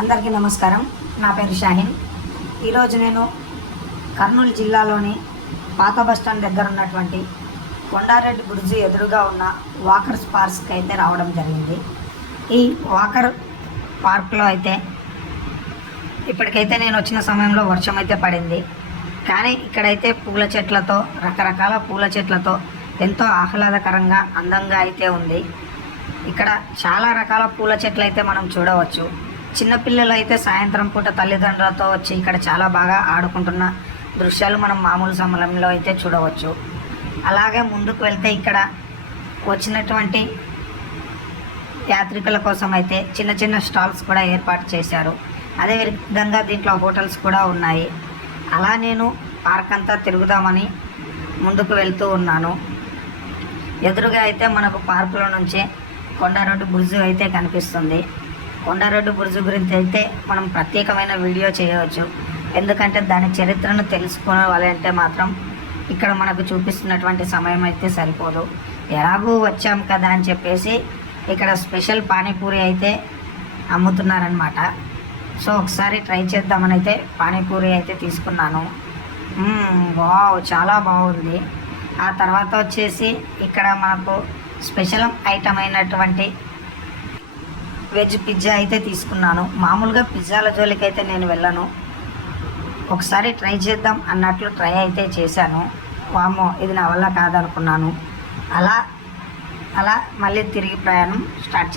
అందరికీ నమస్కారం. నా పేరు షాహిన్. ఈరోజు నేను కర్నూలు జిల్లాలోని పాత బస్టాండ్ దగ్గర ఉన్నటువంటి కొండారెడ్డి బ్రిడ్జి ఎదురుగా ఉన్న వాకర్స్ పార్క్కి అయితే రావడం జరిగింది. ఈ వాకర్ పార్క్లో అయితే ఇప్పటికైతే నేను వచ్చిన సమయంలో వర్షం అయితే పడింది, కానీ ఇక్కడైతే పూల చెట్లతో, రకరకాల పూల చెట్లతో ఎంతో ఆహ్లాదకరంగా అందంగా అయితే ఉంది. ఇక్కడ చాలా రకాల పూల చెట్లు అయితే మనం చూడవచ్చు. చిన్నపిల్లలు అయితే సాయంత్రం పూట తల్లిదండ్రులతో వచ్చి ఇక్కడ చాలా బాగా ఆడుకుంటున్న దృశ్యాలు మనం మామూలు సమయంలో అయితే చూడవచ్చు. అలాగే ముందుకు వెళ్తే ఇక్కడ వచ్చినటువంటి యాత్రికుల కోసం అయితే చిన్న చిన్న స్టాల్స్ కూడా ఏర్పాటు చేశారు. అదేవిధంగా దీంట్లో హోటల్స్ కూడా ఉన్నాయి. అలా నేను పార్క్ అంతా తిరుగుదామని ముందుకు వెళ్తూ ఉన్నాను. ఎదురుగా అయితే మనకు పార్కులో నుంచే కొండారెడ్డి బ్రిడ్జి అయితే కనిపిస్తుంది. కొండారెడ్డి బ్రిడ్జి గురించి అయితే మనం ప్రత్యేకమైన వీడియో చేయవచ్చు. ఎందుకంటే దాని చరిత్రను తెలుసుకోవాలంటే మాత్రం ఇక్కడ మనకు చూపిస్తున్నటువంటి సమయం అయితే సరిపోదు. ఎలాగూ వచ్చాం కదా అని చెప్పేసి ఇక్కడ స్పెషల్ పానీపూరి అయితే అమ్ముతున్నారనమాట. సో ఒకసారి ట్రై చేద్దామని అయితే పానీపూరి అయితే తీసుకున్నాను. వావ్, చాలా బాగుంది. ఆ తర్వాత వచ్చేసి ఇక్కడ మనకు స్పెషల్ ఐటమ్ అయినటువంటి వెజ్ పిజ్జా అయితే తీసుకున్నాను. మామూలుగా పిజ్జాల జోలికి అయితే నేను వెళ్ళను. ఒకసారి ట్రై చేద్దాం అన్నట్లు ట్రై అయితే చేశాను. వామ్మో, ఇది నా వల్ల కాదనుకున్నాను. అలా మళ్ళీ తిరిగి ప్రయాణం స్టార్ట్